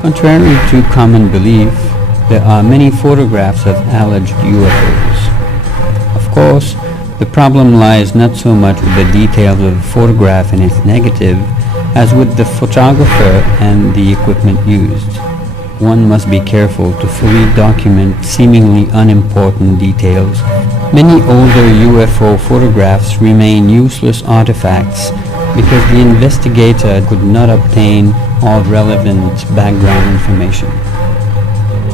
Contrary to common belief, there are many photographs of alleged UFOs. Of course, the problem lies not so much with the details of the photograph and its negative, as with the photographer and the equipment used. One must be careful to fully document seemingly unimportant details. Many older UFO photographs remain useless artifacts because the investigator could not obtain all relevant background information.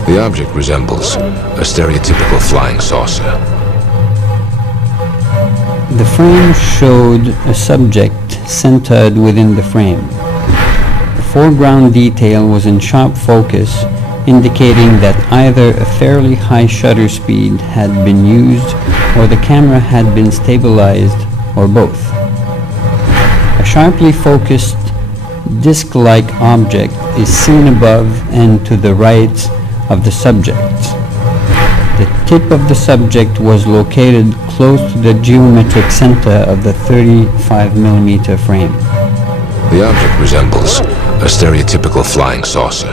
The object resembles a stereotypical flying saucer. The frame showed a subject centered within the frame. The foreground detail was in sharp focus, indicating that either a fairly high shutter speed had been used or the camera had been stabilized, or both. A sharply focused disc-like object is seen above and to the right of the subject. The tip of the subject was located close to the geometric center of the 35mm frame. The object resembles a stereotypical flying saucer.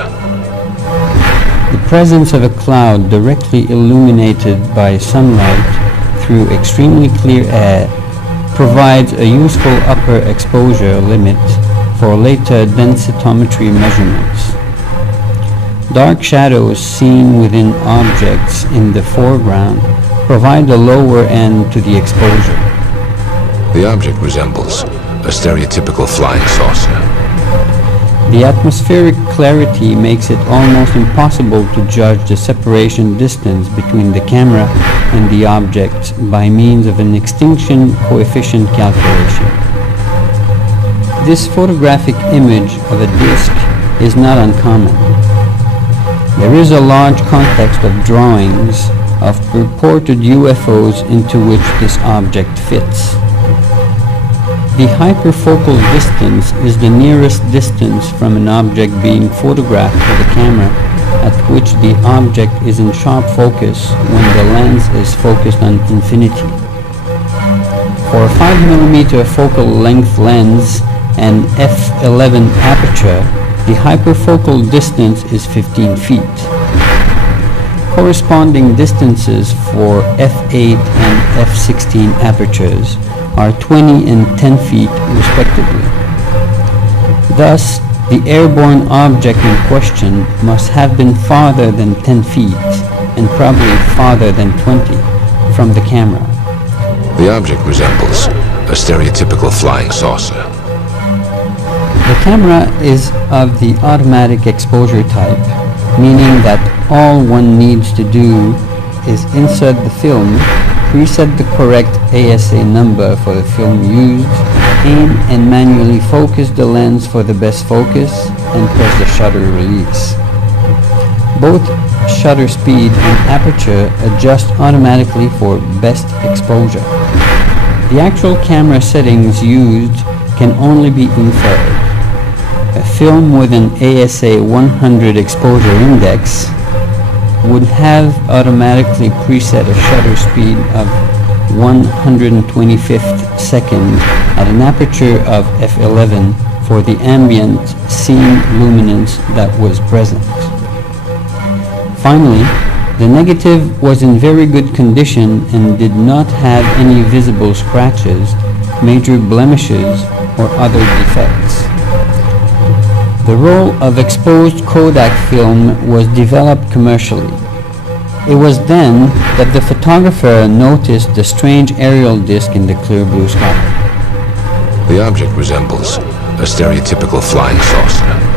The presence of a cloud directly illuminated by sunlight through extremely clear air provides a useful upper exposure limit for later densitometry measurements. Dark shadows seen within objects in the foreground provide a lower end to the exposure. The object resembles a stereotypical flying saucer. The atmospheric clarity makes it almost impossible to judge the separation distance between the camera and the object by means of an extinction coefficient calculation. This photographic image of a disk is not uncommon. There is a large context of drawings of purported UFOs into which this object fits. The hyperfocal distance is the nearest distance from an object being photographed with a camera at which the object is in sharp focus when the lens is focused on infinity. For a 5mm focal length lens and f11 aperture, the hyperfocal distance is 15 feet. Corresponding distances for f8 and f16 apertures are 20 and 10 feet respectively. Thus, the airborne object in question must have been farther than 10 feet and probably farther than 20 from the camera. The object resembles a stereotypical flying saucer. The camera is of the automatic exposure type, meaning that all one needs to do is insert the film, preset the correct ASA number for the film used, aim and manually focus the lens for the best focus, and press the shutter release. Both shutter speed and aperture adjust automatically for best exposure. The actual camera settings used can only be inferred. A film with an ASA 100 exposure index would have automatically preset a shutter speed of 125th second at an aperture of f11 for the ambient seen luminance that was present. Finally, the negative was in very good condition and did not have any visible scratches, major blemishes, or other defects. The roll of exposed Kodak film was developed commercially. It was then that the photographer noticed the strange aerial disc in the clear blue sky. The object resembles a stereotypical flying saucer.